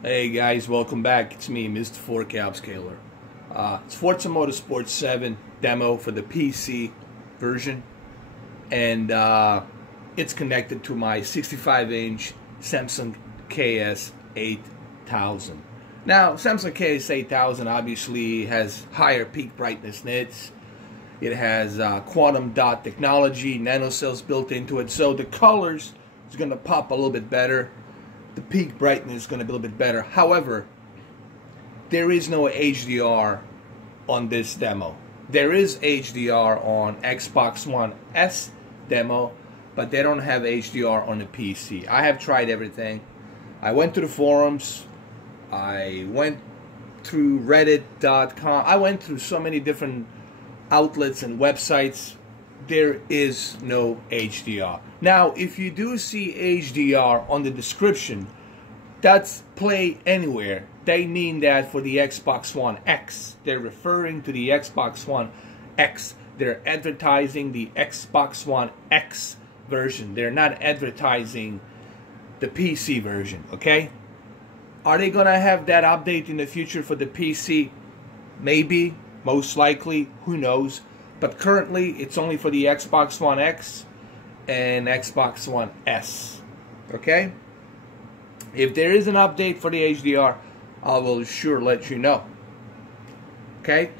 Hey guys, welcome back. It's me, Mr. 4K Upscaler. It's Forza Motorsport 7 demo for the PC version, and it's connected to my 65-inch Samsung KS-8000. Now, Samsung KS-8000 obviously has higher peak brightness nits. It has quantum dot technology, nanocells built into it, so the colors is going to pop a little bit better. The peak brightness is going to be a little bit better. However, there is no HDR on this demo. There is HDR on Xbox One S demo, but they don't have HDR on the PC. I have tried everything. I went to the forums. I went through Reddit.com. I went through so many different outlets and websites. There is no HDR. Now, if you do see HDR on the description, that's play anywhere. They mean that for the Xbox One X. They're referring to the Xbox One X. They're advertising the Xbox One X version. They're not advertising the PC version, okay? Are they gonna have that update in the future for the PC? Maybe, most likely, who knows? But currently, it's only for the Xbox One X and Xbox One S. Okay? If there is an update for the HDR, I will sure let you know. Okay?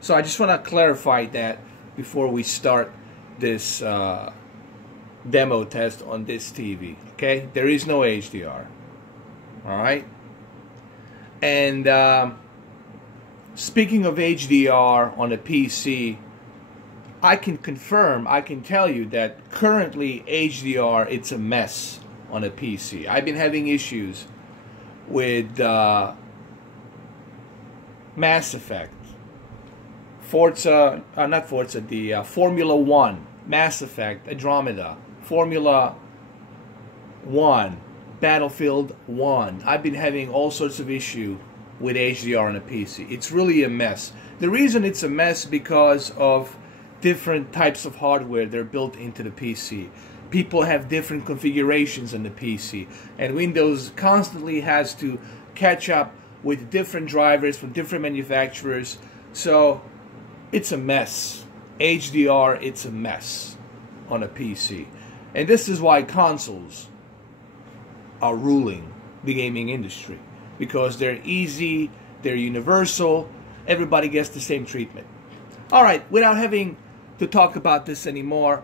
So I just want to clarify that before we start this demo test on this TV. Okay? There is no HDR. Alright? And speaking of HDR on a PC, I can confirm, I can tell you that currently HDR, it's a mess on a PC. I've been having issues with Mass Effect, Forza, not Forza, the Formula 1, Mass Effect, Andromeda, Formula 1, Battlefield 1. I've been having all sorts of issue with HDR on a PC. It's really a mess. The reason it's a mess because of different types of hardware they're built into the PC. People have different configurations on the PC, and Windows constantly has to catch up with different drivers from different manufacturers. So it's a mess. HDR, it's a mess on a PC. And this is why consoles are ruling the gaming industry, because they're easy, they're universal, everybody gets the same treatment. Alright, without having to talk about this anymore,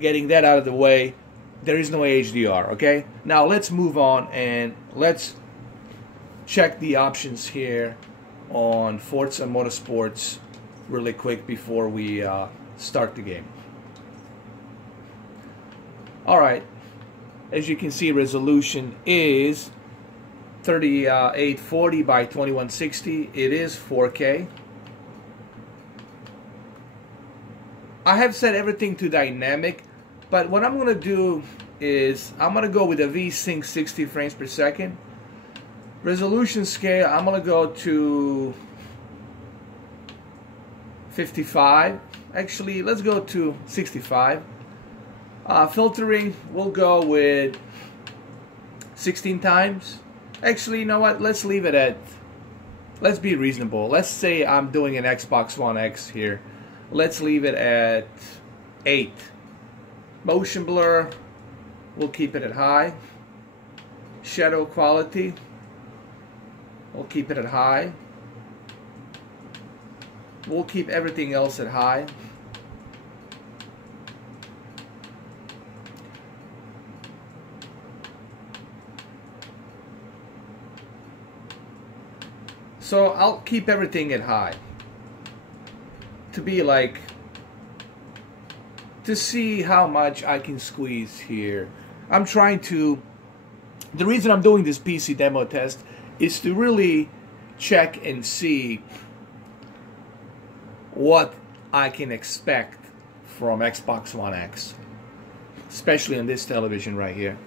getting that out of the way, there is no HDR, okay? Now let's move on and let's check the options here on Forza Motorsports really quick before we start the game. Alright, as you can see, resolution is 3840 by 2160. It is 4K. I have set everything to dynamic, but what I'm going to do is I'm going to go with a VSync 60 frames per second. Resolution scale, I'm going to go to 55. Actually, let's go to 65. Filtering, we'll go with 16 times. Actually, you know what? Let's leave it at, let's be reasonable. Let's say I'm doing an Xbox One X here. Let's leave it at 8. Motion blur, we'll keep it at high. Shadow quality, we'll keep it at high. We'll keep everything else at high. So I'll keep everything at high, to be like, to see how much I can squeeze here. I'm trying to, the reason I'm doing this PC demo test is to really check and see what I can expect from Xbox One X, especially on this television right here.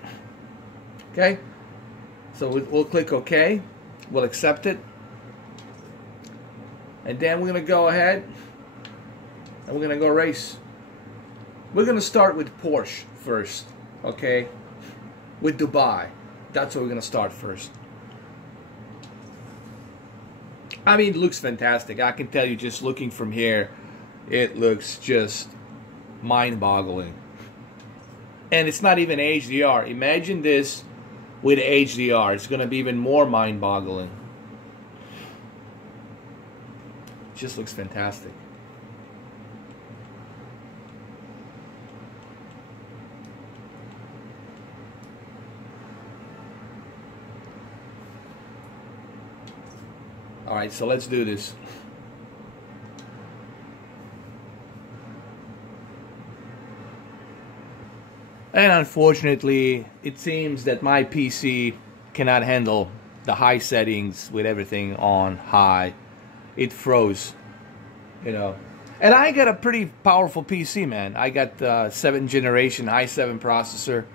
Okay, so we'll click OK, we'll accept it, and then we're gonna go ahead and we're going to go race. We're going to start with Porsche first, okay? With Dubai. That's what we're going to start first. I mean, it looks fantastic. I can tell you, just looking from here, it looks just mind-boggling. And it's not even HDR. Imagine this with HDR. It's going to be even more mind-boggling. It just looks fantastic. All right, so let's do this. And unfortunately, it seems that my PC cannot handle the high settings with everything on high. It froze, you know. And I got a pretty powerful PC, man. I got the 7th generation i7 processor.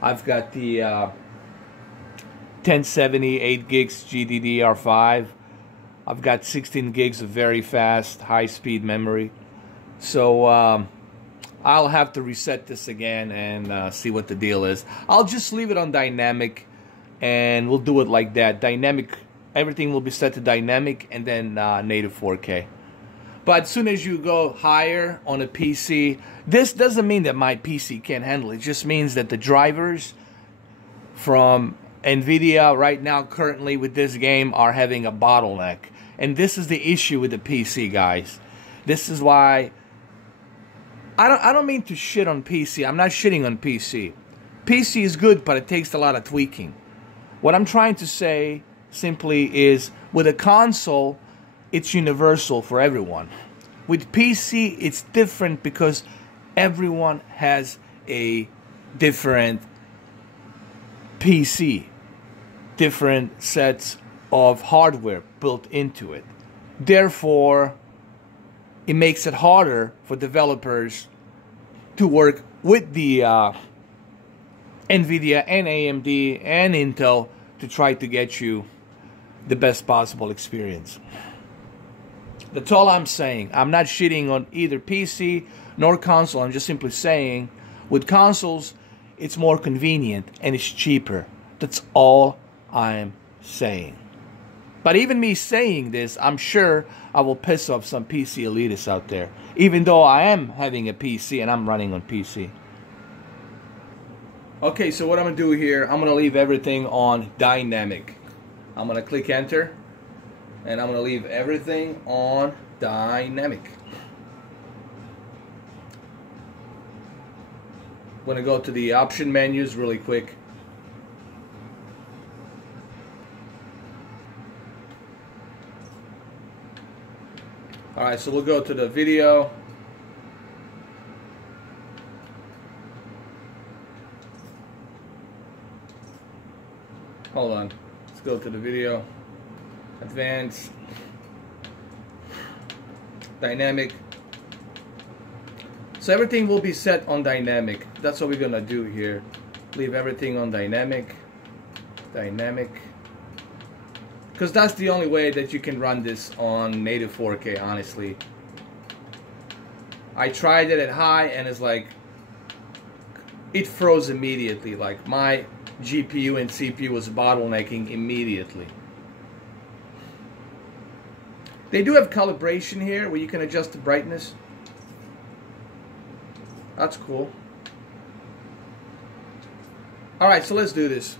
I've got the 1070 8 gigs GDDR5. I've got 16 gigs of very fast, high-speed memory. So I'll have to reset this again and see what the deal is. I'll just leave it on dynamic, and we'll do it like that. Dynamic, everything will be set to dynamic, and then native 4K. But as soon as you go higher on a PC, this doesn't mean that my PC can't handle it. It just means that the drivers from NVIDIA right now, currently with this game, are having a bottleneck. And this is the issue with the PC, guys. This is why I don't mean to shit on PC. I'm not shitting on PC. PC is good, but it takes a lot of tweaking. What I'm trying to say simply is, with a console, it's universal for everyone. With PC, it's different because everyone has a different PC, different sets of hardware built into it. Therefore, it makes it harder for developers to work with the NVIDIA and AMD and Intel to try to get you the best possible experience. That's all I'm saying. I'm not shitting on either PC nor console. I'm just simply saying, with consoles, it's more convenient and it's cheaper. That's all I'm saying. But even me saying this, I'm sure I will piss off some PC elitists out there. Even though I am having a PC and I'm running on PC. Okay, so what I'm going to do here, I'm going to leave everything on dynamic. I'm going to click enter. And I'm going to leave everything on dynamic. I'm going to go to the option menus really quick. Alright, so we'll go to the video. Hold on. Let's go to the video. Advanced. Dynamic. So everything will be set on dynamic. That's what we're going to do here. Leave everything on dynamic. Dynamic. Because that's the only way that you can run this on native 4K, honestly. I tried it at high and it's like, it froze immediately. Like my GPU and CPU was bottlenecking immediately. They do have calibration here where you can adjust the brightness. That's cool. Alright, so let's do this.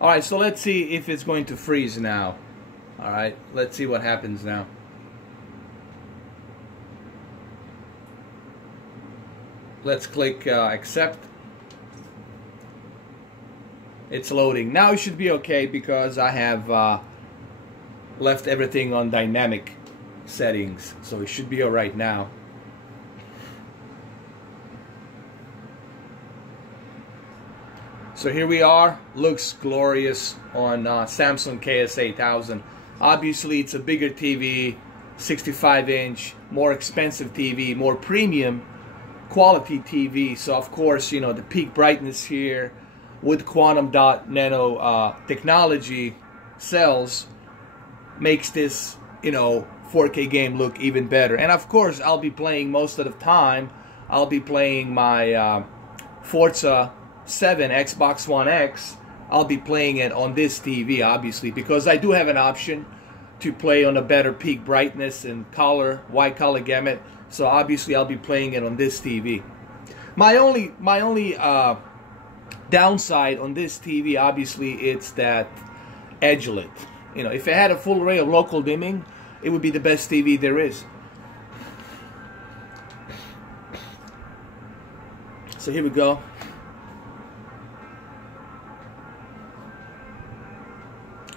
Alright, so let's see if it's going to freeze now. Alright, let's see what happens now. Let's click accept. It's loading. Now it should be okay because I have left everything on dynamic settings. So it should be alright now. So here we are. Looks glorious on Samsung KS-8000. Obviously it's a bigger TV, 65-inch, more expensive TV, more premium quality TV. So of course, you know, the peak brightness here with quantum dot nano technology cells makes this, you know, 4K game look even better. And of course, I'll be playing most of the time. I'll be playing my FORZA 7 Xbox One X. I'll be playing it on this TV, obviously, because I do have an option to play on a better peak brightness and color, wide color gamut. So obviously I'll be playing it on this TV. My only downside on this TV, obviously, it's that edge lit. You know, if it had a full array of local dimming, it would be the best TV there is. So here we go.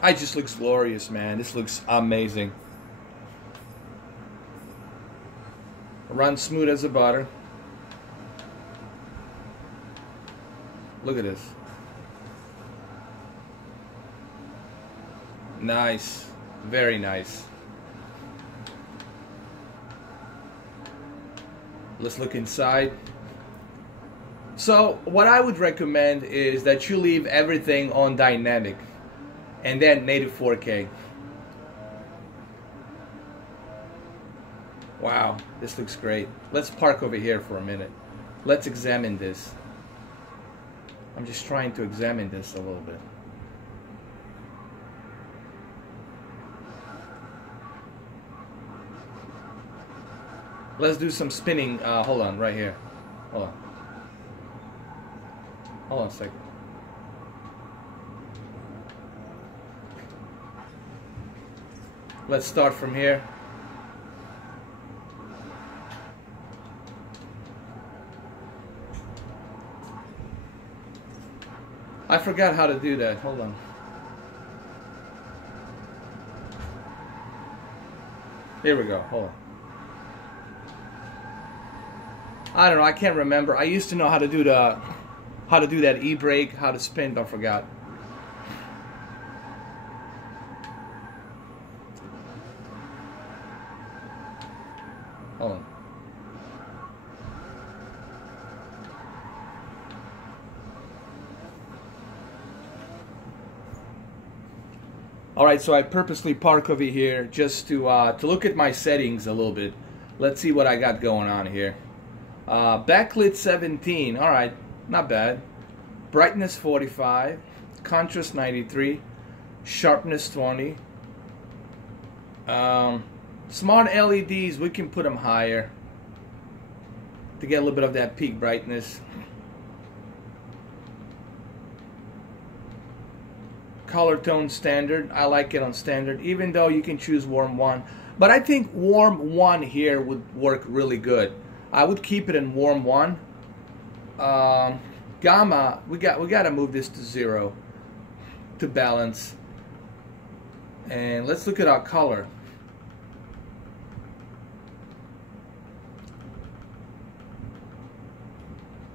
It just looks glorious, man. This looks amazing. Runs smooth as a butter. Look at this. Nice. Very nice. Let's look inside. So what I would recommend is that you leave everything on dynamic and then native 4K. Wow, this looks great. Let's park over here for a minute. Let's examine this. I'm just trying to examine this a little bit. Let's do some spinning. Hold on, right here. Hold on. Hold on a second. Let's start from here. I forgot how to do that. Hold on. Here we go. Hold on. I don't know. I can't remember. I used to know how to do that e-brake, how to spin, but I forgot. Hold on. Alright, so I purposely park over here just to look at my settings a little bit. Let's see what I got going on here. Backlit 17, alright, not bad. Brightness 45, contrast 93, sharpness 20. Smart LEDs, we can put them higher to get a little bit of that peak brightness. Color tone standard, I like it on standard, even though you can choose warm 1. But I think warm 1 here would work really good. I would keep it in warm 1. Gamma, we got to move this to 0 to balance. And let's look at our color.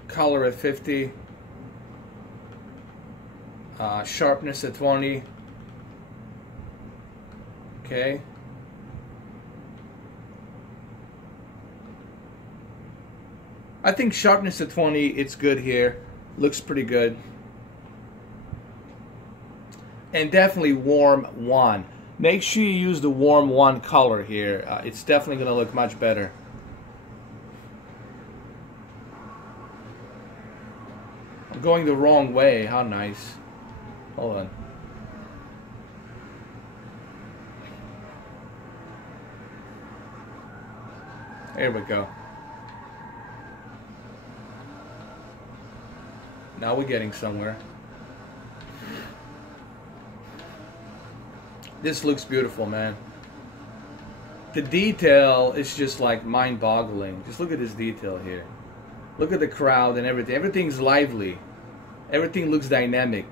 Color at 50. Sharpness at 20. Okay. I think sharpness at 20, it's good here. Looks pretty good. And definitely warm 1. Make sure you use the warm 1 color here. It's definitely going to look much better. I'm going the wrong way. How nice. Hold on. There we go. Now we're getting somewhere. This looks beautiful, man. The detail is just like mind-boggling. Just look at this detail here. Look at the crowd and everything. Everything's lively. Everything looks dynamic.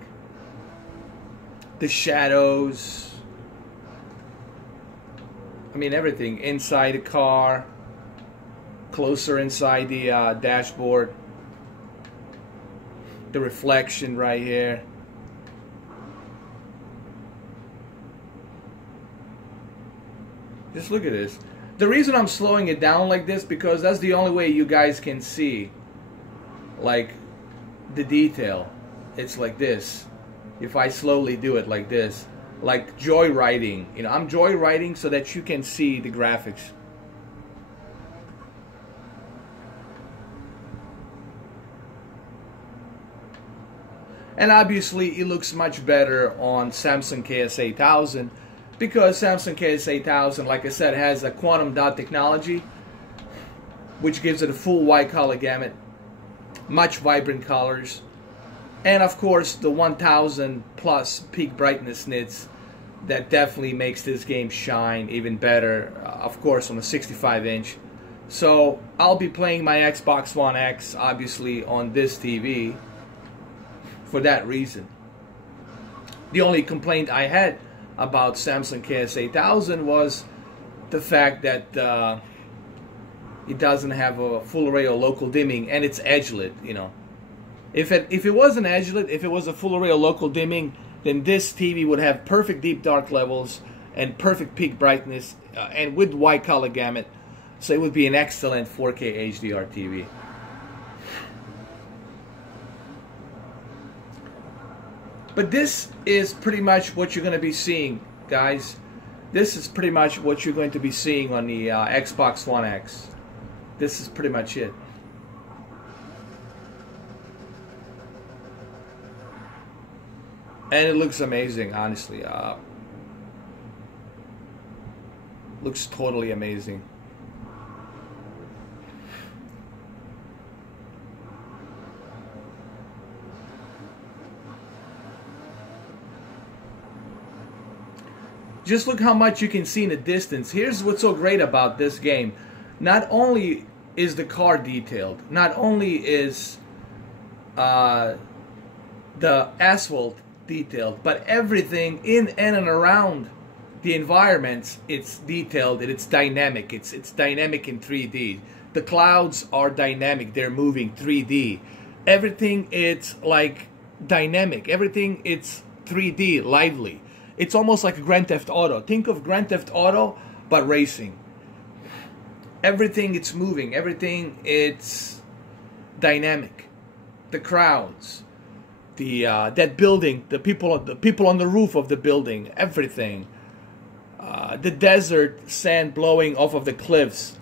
The shadows. I mean, everything. Inside the car. Closer inside the dashboard. The reflection right here. Just look at this. The reason I'm slowing it down like this, because that's the only way you guys can see like the detail. It's like this. If I slowly do it like this, like joyriding. You know, I'm joyriding so that you can see the graphics. And obviously it looks much better on Samsung KS-8000 because Samsung KS-8000, like I said, has a quantum dot technology, which gives it a full wide color gamut, much vibrant colors, and of course the 1000 plus peak brightness nits that definitely makes this game shine even better, of course on a 65-inch. So I'll be playing my Xbox One X obviously on this TV for that reason. The only complaint I had about Samsung KS-8000 was the fact that it doesn't have a full array of local dimming, and it's edge-lit, you know. If it wasn't edge-lit, if it was a full array of local dimming, then this TV would have perfect deep dark levels and perfect peak brightness and with wide color gamut. So it would be an excellent 4K HDR TV. But this is pretty much what you're going to be seeing, guys. This is pretty much what you're going to be seeing on the Xbox One X. This is pretty much it. And it looks amazing, honestly. Looks totally amazing. Just look how much you can see in the distance. Here's what's so great about this game. Not only is the car detailed, not only is the asphalt detailed, but everything in and around the environments, it's detailed and it's dynamic. It's dynamic in 3D. The clouds are dynamic. They're moving 3D. Everything it's like dynamic. Everything it's 3D, lively. It's almost like a Grand Theft Auto. Think of Grand Theft Auto, but racing. Everything it's moving. Everything it's dynamic. The crowds, that building, the people on the roof of the building, everything. The desert, sand blowing off of the cliffs.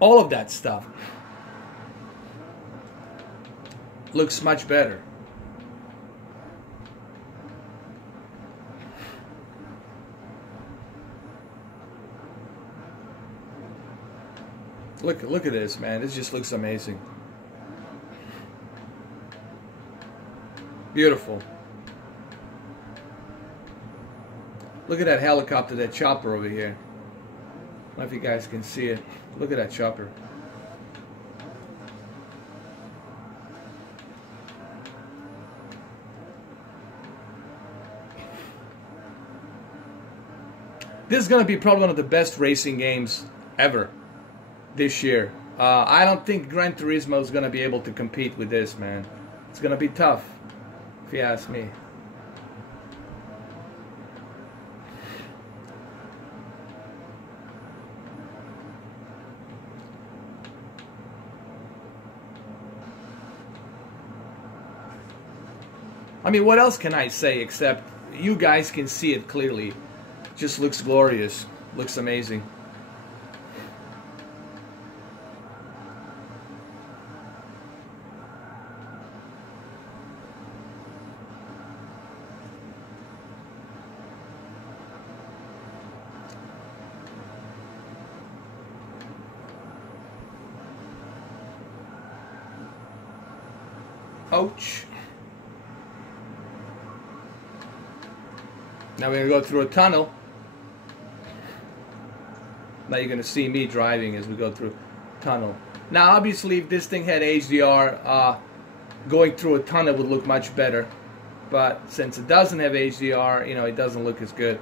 All of that stuff looks much better. Look at this, man. This just looks amazing. Beautiful. Look at that helicopter, that chopper over here. I don't know if you guys can see it. Look at that chopper. This is going to be probably one of the best racing games ever this year. I don't think Gran Turismo is going to be able to compete with this, man. It's going to be tough, if you ask me. I mean, what else can I say except you guys can see it clearly. Just looks glorious. Looks amazing. Ouch. Now we're going to go through a tunnel. Now you're going to see me driving as we go through a tunnel. Now obviously if this thing had HDR, going through a tunnel would look much better. But since it doesn't have HDR, you know, it doesn't look as good.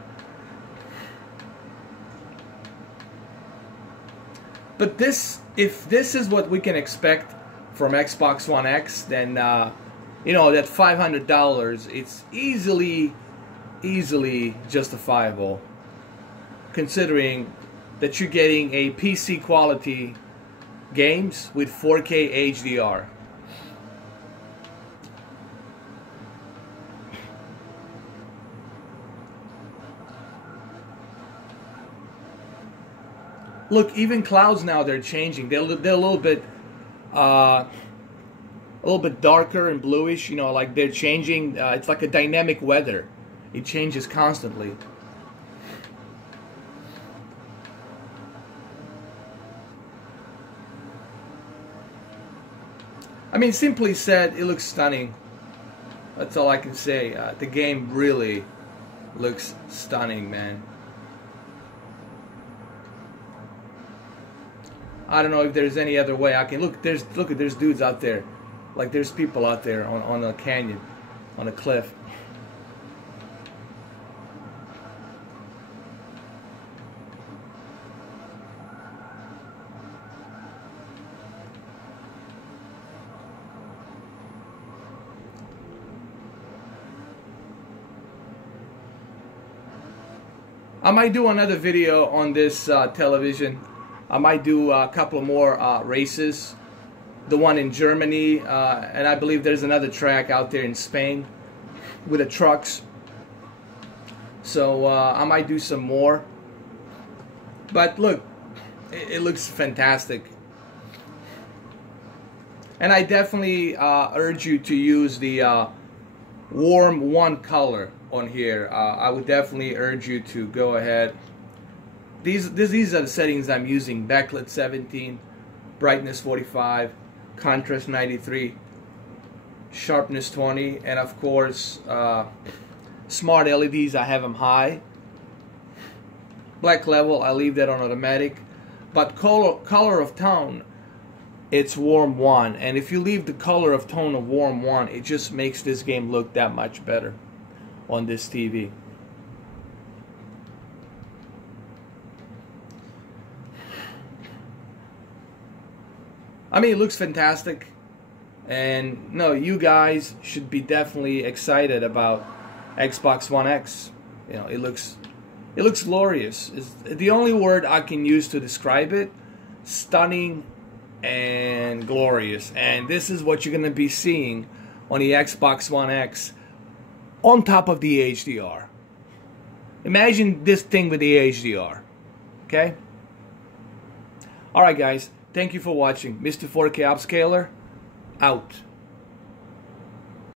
But this, if this is what we can expect from Xbox One X, then you know, that $500, it's easily justifiable, considering that you're getting a PC quality games with 4K HDR. Look, even clouds now, they're changing. They're a little bit darker and bluish. You know, like they're changing. It's like a dynamic weather. It changes constantly. I mean, simply said, it looks stunning. That's all I can say. The game really looks stunning, man. I don't know if there's any other way I can look. There's dudes out there, like there's people out there on a canyon, on a cliff. I might do another video on this television. I might do a couple more races. The one in Germany, and I believe there's another track out there in Spain with the trucks. So I might do some more. But look, it looks fantastic. And I definitely urge you to use the warm 1 color on here. I would definitely urge you to go ahead. These are the settings I'm using: backlit 17, brightness 45, contrast 93, sharpness 20, and of course smart LEDs, I have them high. Black level, I leave that on automatic. But color of tone, it's warm 1, and if you leave the color of tone of warm 1, it just makes this game look that much better on this TV. I mean, it looks fantastic, and no, you guys should be definitely excited about Xbox One X. You know, it looks glorious. It's the only word I can use to describe it. Stunning and glorious. And this is what you're going to be seeing on the Xbox One X on top of the HDR. Imagine this thing with the HDR. Okay? Alright guys, thank you for watching. Mr. 4K Upscaler, out.